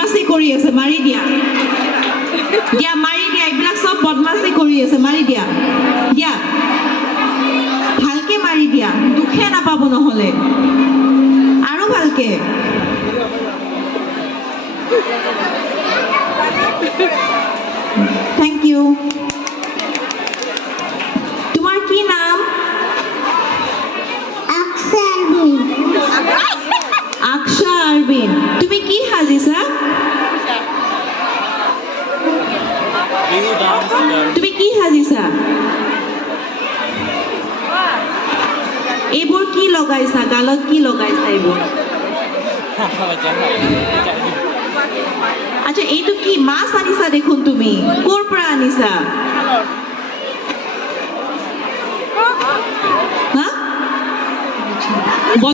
বদমাছি কৰি আছে মাৰি দিয়া দিয়া মাৰি দিয়া এইবিলাক সব বদমাছি কৰি আছে মাৰি দিয়া দিয়া ভালকে মাৰি দিয়া দুখে নাপাব নহলে আৰু ভালকে থ্যাংক ইউ তোমাৰ কি নাম আকশা আৰবিন তুমি কি সাজিছা তুমি কি সাজিছা এইবোৰ কি লগাইছা গালত কি লগাইছা এইবোৰ আচ্ছা এইটো কি মাছ আনিছা দেখোন তুমি ক'ৰ পৰা আনিছা হা